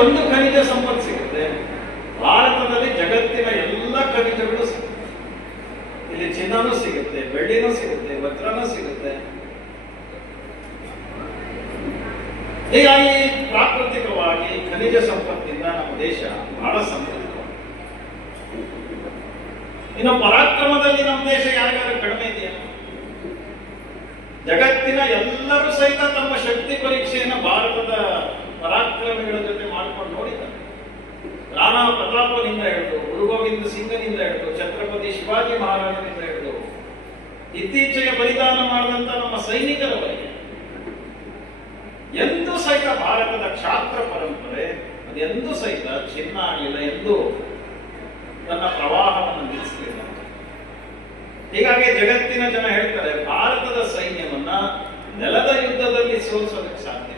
ಒಂದು ಖನಿಜ ಸಂಪತ್ತು ಸಿಗುತ್ತೆ. ಭಾರತದಲ್ಲಿ ಜಗತ್ತಿನ ಎಲ್ಲ ಖನಿಜಗಳು ಸಿಗುತ್ತೆ. ಇಲ್ಲಿ ಚಿನ್ನನೂ ಸಿಗುತ್ತೆ, ಬೆಳ್ಳಿನೂ ಸಿಗುತ್ತೆ, ವಜ್ರನೂ ಸಿಗುತ್ತೆ. ಹೀಗಾಗಿ ಪ್ರಾಕೃತಿಕವಾಗಿ ಖನಿಜ ಸಂಪತ್ತಿಂದ ನಮ್ಮ ದೇಶ ಬಹಳ ಸಮೃದ್ಧ. ಇನ್ನು ಪರಾಕ್ರಮದಲ್ಲಿ ನಮ್ಮ ದೇಶ ಯಾರಿಗಾದ್ರೂ ಕಡಿಮೆ ಇದೆಯಾ? ಜಗತ್ತಿನ ಎಲ್ಲರೂ ಸಹಿತ ತಮ್ಮ ಶಕ್ತಿ ಪರೀಕ್ಷೆಯನ್ನು ಭಾರತದ ಪರಾಕ್ರಮಿಗಳ ಜೊತೆ ಮಾಡಿಕೊಂಡು ನೋಡಿದ್ದಾರೆ. ರಾಣಾ ಪ್ರತಾಪನಿಂದ ಹಿಡಿದು, ಗುರು ಗೋವಿಂದ ಸಿಂಗನಿಂದ ಹಿಡಿದು, ಛತ್ರಪತಿ ಶಿವಾಜಿ ಮಹಾರಾಜನಿಂದ ಹಿಡಿದು, ಇತ್ತೀಚೆಗೆ ಬಲಿದಾನ ಮಾಡಿದಂತ ನಮ್ಮ ಸೈನಿಕರವರೆಗೆ ಎಂದೂ ಸಹಿತ ಭಾರತದ ಕ್ಷಾತ್ರ ಪರಂಪರೆ ಅದೆಂದೂ ಸಹಿತ ಚಿನ್ನ ಆಗಲಿಲ್ಲ, ಎಂದು ತನ್ನ ಪ್ರವಾಹವನ್ನು ನಿಲ್ಲಿಸಲಿಲ್ಲ. ಹೀಗಾಗಿ ಜಗತ್ತಿನ ಜನ ಹೇಳ್ತಾರೆ, ಭಾರತದ ಸೈನ್ಯವನ್ನ ನೆಲದ ಯುದ್ಧದಲ್ಲಿ ಸೋಲಿಸೋದಕ್ಕೆ ಸಾಧ್ಯ